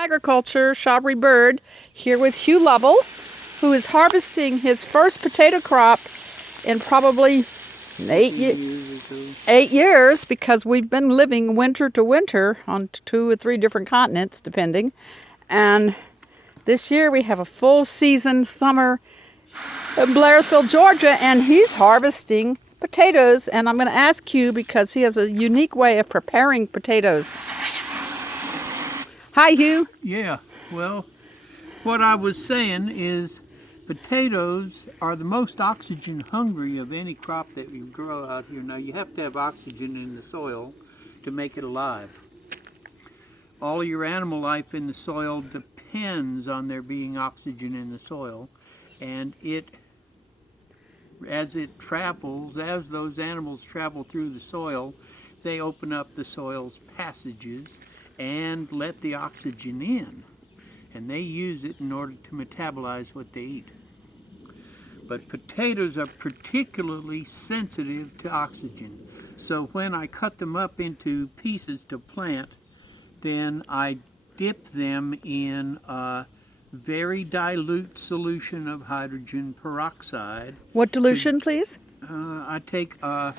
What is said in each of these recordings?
Agriculture, Shabri Bird, here with Hugh Lovell, who is harvesting his first potato crop in probably 8 years, because we've been living winter to winter on 2 or 3 different continents, depending. And this year we have a full season summer in Blairsville, Georgia, and he's harvesting potatoes. And I'm going to ask Hugh because he has a unique way of preparing potatoes. Hi, Hugh. Yeah, well, what I was saying is potatoes are the most oxygen hungry of any crop that you grow out here. Now, you have to have oxygen in the soil to make it alive. All your animal life in the soil depends on there being oxygen in the soil, and as those animals travel through the soil, they open up the soil's passages and let the oxygen in, and they use it in order to metabolize what they eat. But potatoes are particularly sensitive to oxygen, so when I cut them up into pieces to plant, then I dip them in a very dilute solution of hydrogen peroxide. What dilution, please? I take a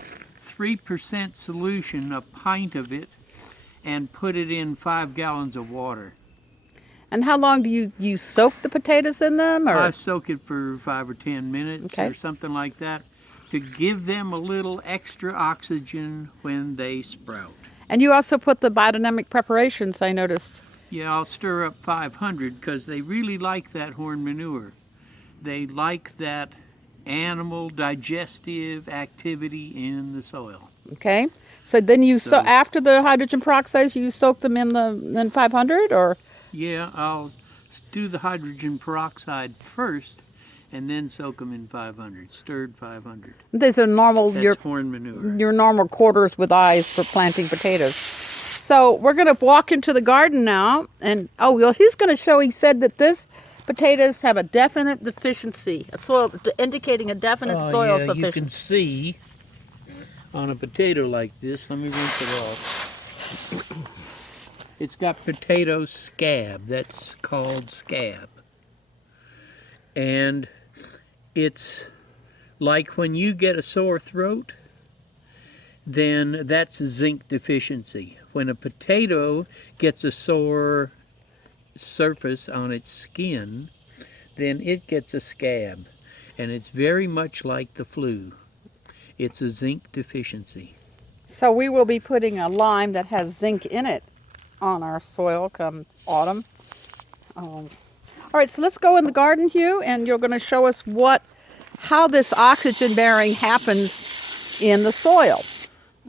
3% solution, a pint of it, and put it in 5 gallons of water. And how long do you soak the potatoes in them? Or? I soak it for 5 or 10 minutes or something like that to give them a little extra oxygen when they sprout. And you also put the biodynamic preparations, I noticed. Yeah, I'll stir up 500 because they really like that horn manure. They like that animal digestive activity in the soil. Okay. So then after the hydrogen peroxide, you soak them in 500, or? Yeah, I'll do the hydrogen peroxide first and then soak them in 500, stirred 500. These are normal, That's horn manure. Your normal quarters with eyes for planting potatoes. So we're going to walk into the garden now, and he's going to show. He said that this potatoes have a definite deficiency, indicating a definite soil sufficiency. You can see on a potato like this. Let me rinse it off. It's got potato scab. That's called scab. And it's like when you get a sore throat, then that's zinc deficiency. When a potato gets a sore surface on its skin, then it gets a scab. And it's very much like the flu. It's a zinc deficiency. So we will be putting a lime that has zinc in it on our soil come autumn. All right, so let's go in the garden, Hugh, and you're going to show us how this oxygen bearing happens in the soil.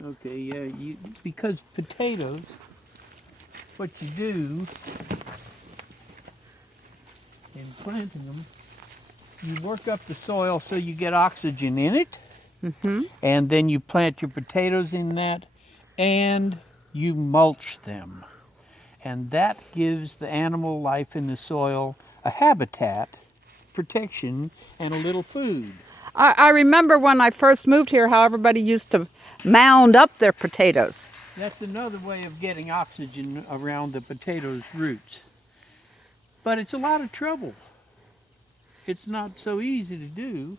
Okay, yeah, because potatoes, what you do in planting them, you work up the soil so you get oxygen in it, and then you plant your potatoes in that, and you mulch them. And that gives the animal life in the soil a habitat, protection, and a little food. I remember when I first moved here how everybody used to mound up their potatoes. That's another way of getting oxygen around the potato's roots. But it's a lot of trouble. It's not so easy to do,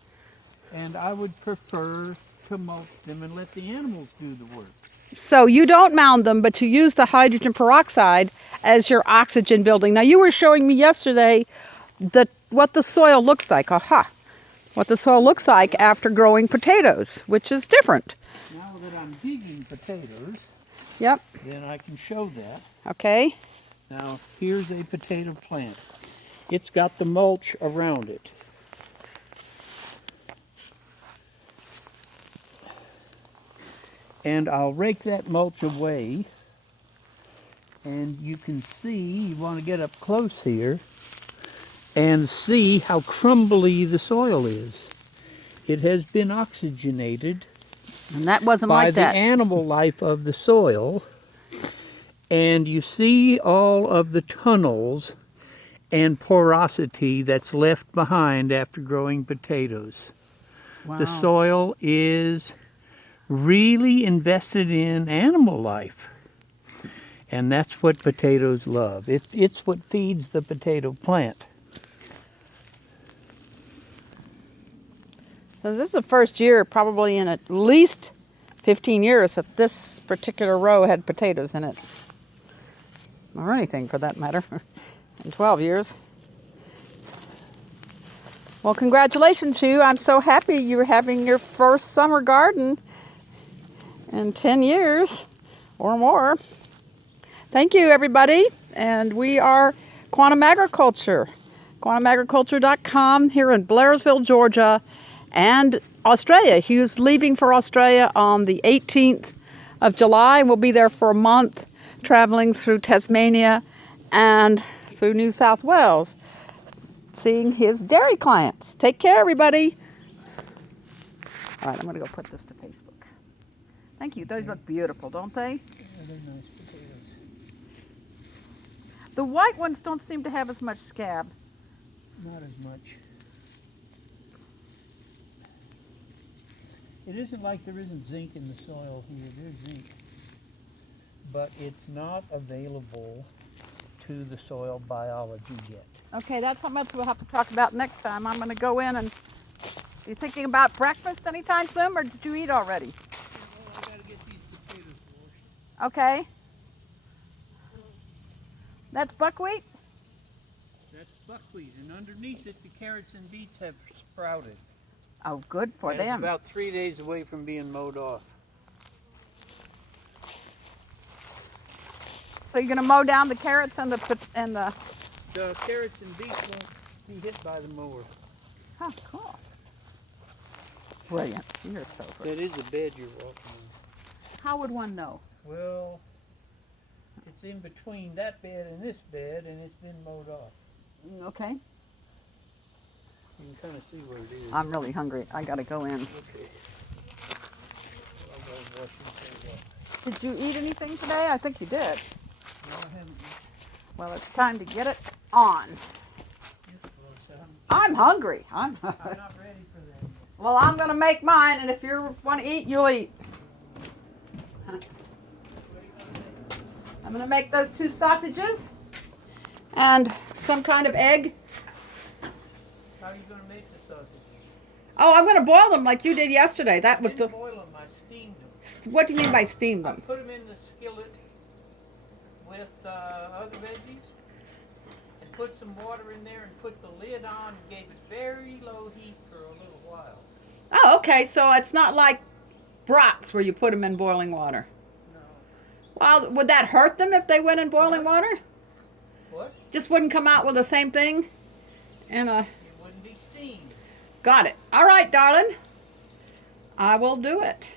and I would prefer to mulch them and let the animals do the work. So you don't mound them, but you use the hydrogen peroxide as your oxygen building. Now, you were showing me yesterday what the soil looks like. What the soil looks like after growing potatoes, which is different. Now that I'm digging potatoes, yep, then I can show that. Okay. Now, here's a potato plant. It's got the mulch around it. And I'll rake that mulch away, and you can see, you want to get up close here, and see how crumbly the soil is. It has been oxygenated and that wasn't by like the that. animal life of the soil, and you see all of the tunnels and porosity that's left behind after growing potatoes. Wow. The soil is really invested in animal life. And that's what potatoes love. It's what feeds the potato plant. So this is the first year, probably in at least 15 years, that this particular row had potatoes in it. Or anything for that matter, in 12 years. Well, congratulations to you. I'm so happy you're having your first summer garden in 10 years or more. Thank you, everybody. And we are Quantum Agriculture, quantumagriculture.com here in Blairsville, Georgia, and Australia. Hugh's leaving for Australia on the 18th of July. We'll be there for a month, traveling through Tasmania and through New South Wales, seeing his dairy clients. Take care, everybody. All right, I'm going to go put this to Facebook. Thank you. Those look beautiful, don't they? Yeah, they're nice potatoes. The white ones don't seem to have as much scab. Not as much. It isn't like there isn't zinc in the soil here. There's zinc. But it's not available to the soil biology yet. Okay, that's something else we'll have to talk about next time. I'm going to go in and... You thinking about breakfast anytime soon, or did you eat already? Well, I gotta get these potatoes washed. Okay. That's buckwheat? That's buckwheat, and underneath it, the carrots and beets have sprouted. Oh, good for And it's them. about 3 days away from being mowed off. So you're going to mow down the carrots and the... The carrots and beets won't be hit by the mower. Oh, cool. Brilliant. You're so good. That is a bed you're walking on. How would one know? Well, it's in between that bed and this bed, and it's been mowed off. Okay. You can kind of see where it is. I'm really hungry. I got to go in. Okay. I'll go wash these off. Did you eat anything today? I think you did. No, I haven't. Well, it's time to get it on. I'm hungry. I'm not ready for that. Well, I'm going to make mine, and if you want to eat, you'll eat. I'm going to make those 2 sausages and some kind of egg. How are you going to make the sausages? Oh, I'm going to boil them like you did yesterday. That was I the... didn't boil them, I steamed them. What do you mean by steam I them? put them in the skillet with other veggies and put some water in there and put the lid on and gave it very low heat for a little while. Oh, okay. So it's not like brats where you put them in boiling water. No. Well, would that hurt them if they went in boiling water? What? Just wouldn't come out with the same thing? And It wouldn't be steamed. Got it. All right, darling. I will do it.